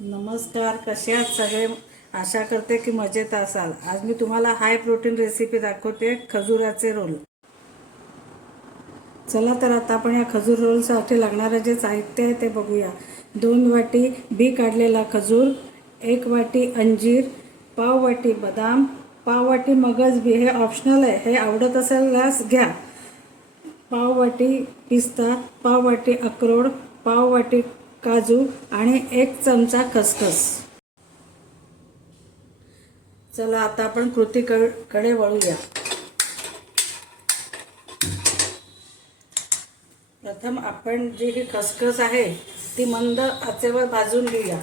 नमस्कार, कसे आहात सगळे? आशा करते की मजेत असाल. आज मी तुम्हाला हाय प्रोटीन रेसिपी दाखवते, खजुराचे रोल. चला तर आता आपण या खजूर रोलसाठी लागणारे जे साहित्य आहे ते बघूया. 2 वाटी बी काढलेला खजूर, 1 वाटी अंजीर, पाव वाटी बदाम, पाव वाटी मगज बी. हे ऑप्शनल आहे, हे आवडत असेल घ्या. पाव वाटी पिस्ता, पाव वाटी अक्रोड, पाव वाटी काजू आणि 1 चमचा खसखस. चला आता आपण कृतीकडे वळूया. प्रथम आपण जी ही खसखस आहे ती मंद आचेवर भाजून घेऊया.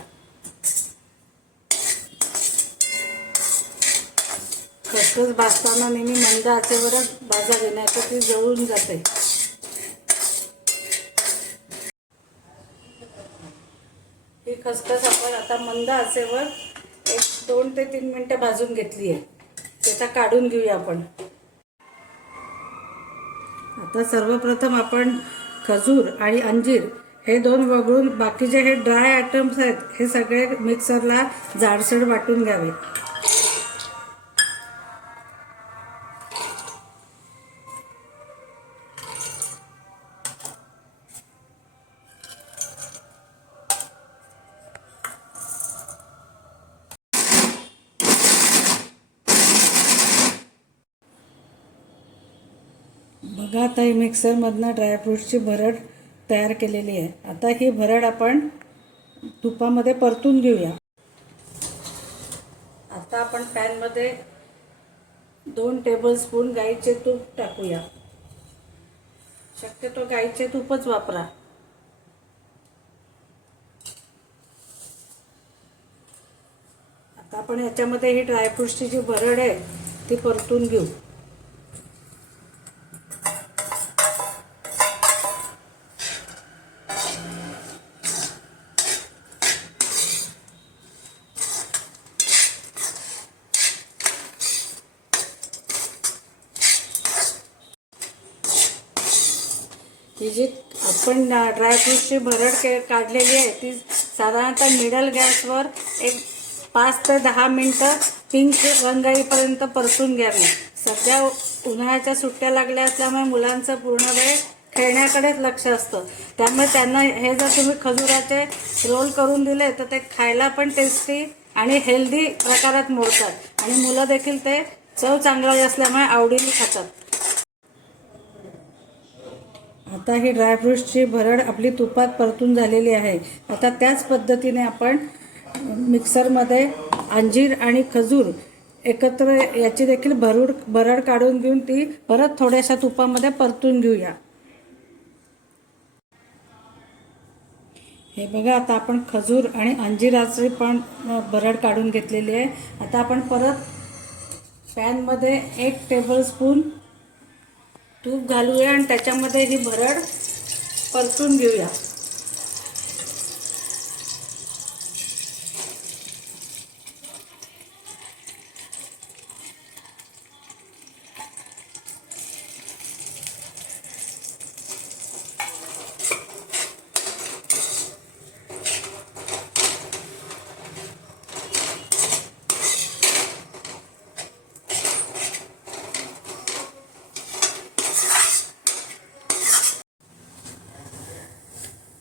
खसखस भाजताना नेहमी मंद आचेवरच भाजावी, नाही तर ती जळून जाते. ही खसखस आपण आता मंद आचेवर 2 ते 3 मिनिटं भाजून घेतली आहे. त्याचा काढून घेऊया आपण. आता सर्वप्रथम आपण खजूर आणि अंजीर हे 2 वगळून बाकीचे हे ड्राय आयटम्स आहेत हे सगळे मिक्सरला जाडसर वाटून घ्यावे. बघा, आता ही मिक्सरमधनं ड्रायफ्रूट्सची भरड तयार केलेली आहे. आता ही भरड आपण तुपामध्ये परतून घेऊया. आता आपण पॅनमध्ये 2 टेबलस्पून गाईचे तूप टाकूया. शक्यतो गाईचे तूपच वापरा. आता आपण याच्यामध्ये ही ड्रायफ्रूट्सची जी भरड आहे ती परतून घेऊ. ही जी आपण ड्रायफ्रूटची भरड काढलेली आहे ती साधारणतः मिडल गॅसवर एक 5 ते 10 मिनटं पिंक रंग येईपर्यंत परतून घ्यावी. सध्या उन्हाळ्याच्या सुट्ट्या लागल्या असल्यामुळे मुलांचं पूर्ण वेळ खेळण्याकडेच लक्ष असतं. त्यामुळे त्यांना हे जर तुम्ही खजुराचे रोल करून दिले तर ते खायला पण टेस्टी आणि हेल्दी प्रकारात मोडतात आणि मुलं देखील ते चव चांगली असल्यामुळे आवडीने खातात. आता ही ड्रायफ्रूट्सची भरड आपली तुपात परतून झालेली आहे. आता त्याच पद्धतीने आपण मिक्सरमध्ये अंजीर आणि खजूर एकत्र याची देखील भरड काढून घेऊन ती परत थोड्याशा तुपामध्ये परतून घेऊया. हे बघा, आता आपण खजूर आणि अंजिराची पण भरड काढून घेतलेली आहे. आता आपण परत पॅनमध्ये 1 टेबलस्पून तूप घालूया आणि त्याच्यामध्ये ही भरड परतून घेऊया.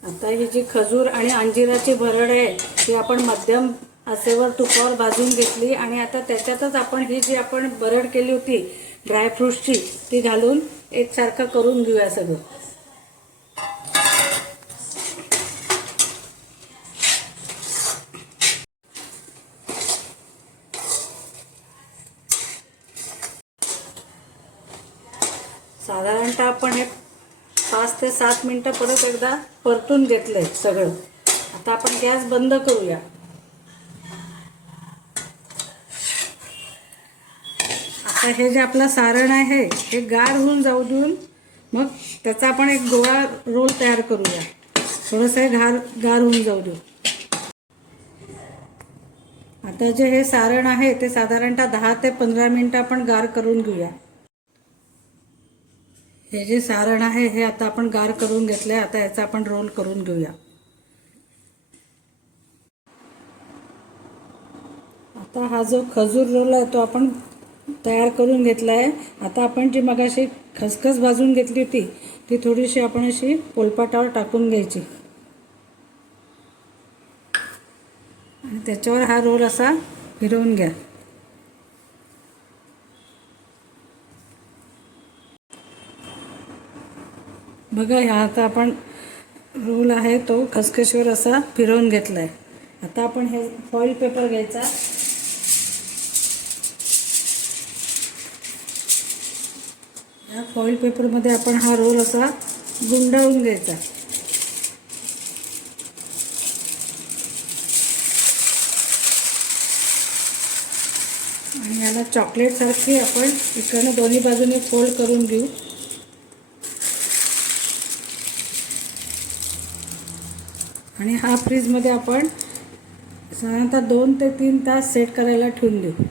आता ही जी खजूर आणि अंजिराची भरड आहे ती आपण मध्यम आचेवर तुपावर भाजून घेतली आणि आता त्याच्यातच आपण ही जी आपण भरड केली होती ड्रायफ्रूट्सची ती घालून एकसारखं करून घेऊया सगळं. साधारणतः आपण हे 5 ते 7 मिनटं परत एकदा परतून घेतलंय सगळं. आता आपण गॅस बंद करूया. आता हे जे आपलं सारण आहे हे गार होऊन जाऊ देऊन मग त्याचा आपण एक गोळा रोल तयार करूया. थोडंसं हे गार होऊन जाऊ देऊ. आता जे हे सारण आहे ते साधारणतः 10 ते 15 मिनटं आपण गार करून घेऊया. हे जे सारण आहे हे आता आपण गार करून घेतले. आता याचा आपण रोल करून घेऊया. आता हा जो खजूर रोल आहे तो आपण तयार करून घेतला आहे. आता आपण जी मगाशी खसखस भाजून घेतली होती ती थोडीशी आपण अशी पोलपाटावर टाकून घ्यायची आणि त्याच्यावर हा रोल असा फिरवून घ्या. बघा, ह्या आता आपण रोल आहे तो खसखशीवर असा फिरवून घेतला आहे. आता आपण हे फॉईल पेपर घ्यायचा. या फॉईल पेपरमध्ये आपण हा रोल असा गुंडाळून घ्यायचा आणि याला चॉकलेटसारखी आपण इकडनं दोन्ही बाजूने फोल्ड करून घेऊ. आणि हा फ्रीजमध्ये आपण साधारणतः 2 ते 3 तास सेट करायला ठेवून देऊ.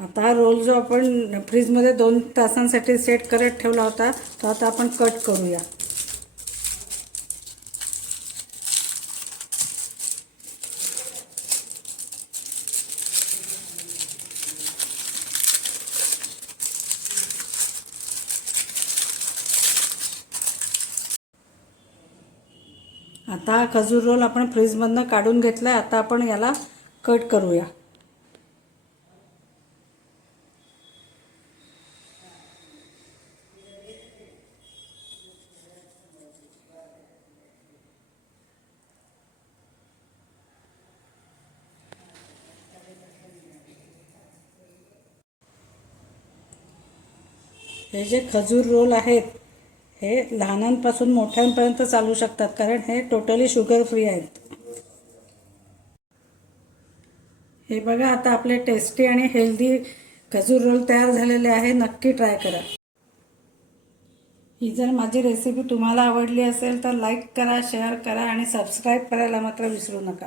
आता हा रोल जो आपण फ्रीजमध्ये 2 तासांसाठी सेट करत ठेवला होता तो आता आपण कट करूया. आता हा खजूर रोल आपण फ्रीजमधनं काढून घेतला आहे. आता आपण याला कट करूया. हे जे खजूर रोल आहेत हे लहानांपासून मोठ्यांपर्यंत चालू शकतात, कारण हे टोटली शुगर फ्री आहेत. हे बघा, आता आपले टेस्टी आणि हेल्दी खजूर रोल तयार झालेले आहे. नक्की ट्राय करा. ही जर माझी रेसिपी तुम्हाला आवडली असेल तर लाईक करा, शेअर करा आणि सबस्क्राईब करायला मात्र विसरू नका.